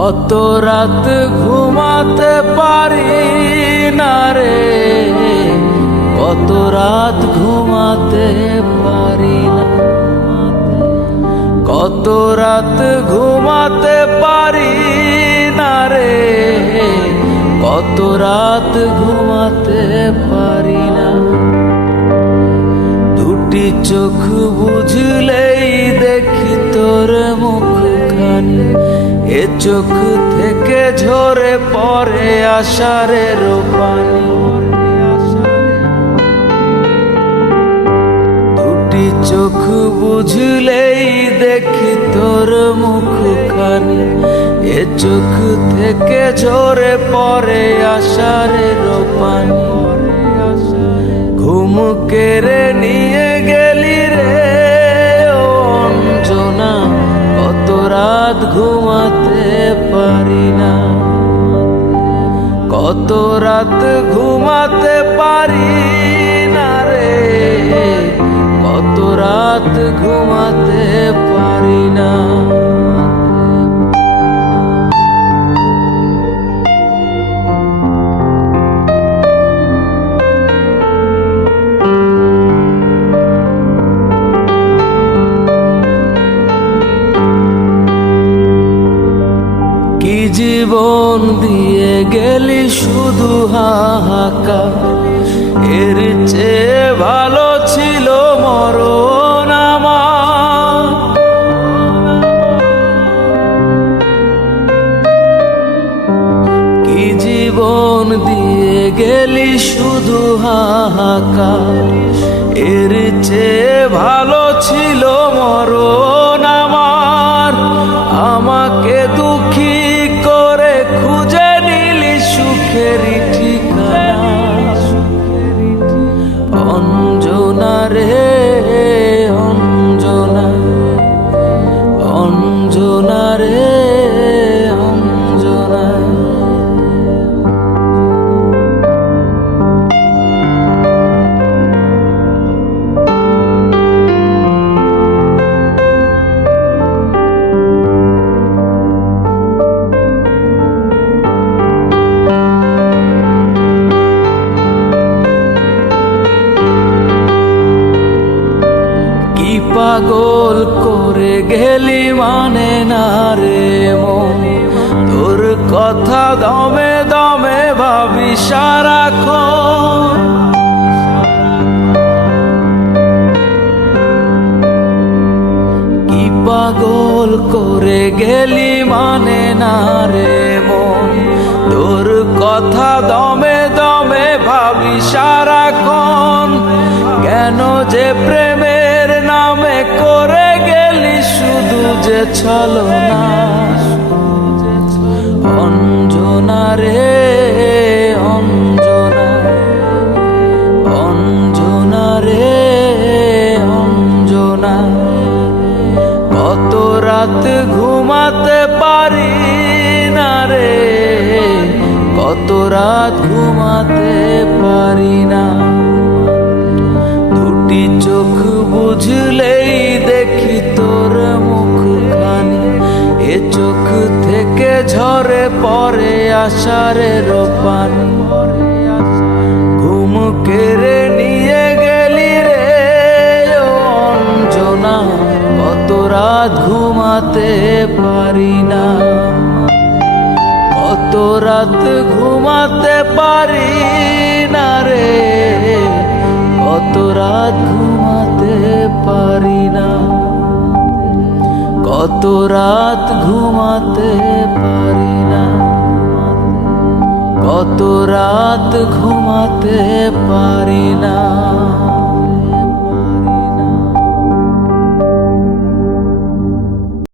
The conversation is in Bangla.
কত রাত ঘুমাতে পারি না রে, কত রাত ঘুমাতে পারি না, কত রাত ঘুমাতে পারি না রে, কত রাত ঘুমাতে পারি না। দুটি চোখ বুঝলেই দেখি তোর মুখখানি, এ চোখ থেকে ঝরে পড়ে আষাঢ়ের পানি। দুটি চোখ বুঝলেই দেখি তোর মুখখানি, এ চোখ থেকে ঝরে পড়ে আষাঢ়ের পানি। ঘুম কেড়ে নিয়ে গেলি রে ও অঞ্জনা, কত রাত ঘুমাতে পারি না, কত রাত ঘুমাতে পারি না রে, কত রাত ঘুমাতে পারি না। কি জীবন দিয়ে গেলি শুধু হাহাকার, এর চেয়ে ভালো ছিল মরণ আমার। কি জীবন দিয়ে গেলি শুধু হাহাকার, এর চেয়ে ভালো ছিল মরণ আমার। আমাকে দুঃখী করে খুঁজে নিলি সুখের ঠিকানা, অঞ্জনা রে অঞ্জনা, অঞ্জনা রে অঞ্জনা। পাগল করে গেলি মানে না রে মন, তোর কথা দমে দমে ভাবি সারাক্ষণ। কি পাগল করে গেলি মানে না রে মন, তোর কথা দমে দমে ভাবি সারাক্ষণ। কেন যে প্রেমের নামে করে গেলি শুধু যে ছলনা, অঞ্জনা রে অঞ্জনা, অঞ্জনা রে অঞ্জনা। কত রাত ঘুমাতে পারি না রে, কত রাত ঘুমাতে পারি না। দুটি চোখ বুঝলেই দেখি তোর মুখখানি, এ চোখ থেকে ঝরে পড়ে আষাঢ়ের পানি। ঘুম কেড়ে নিয়ে গেলি রে ও অঞ্জনা, কত রাত ঘুমাতে পারি না, কত রাত ঘুমাতে পারি না রে, কত রাত ঘুমাতে পারি না, কত রাত ঘুমাতে পারি না, কত রাত ঘুমাতে পারি না।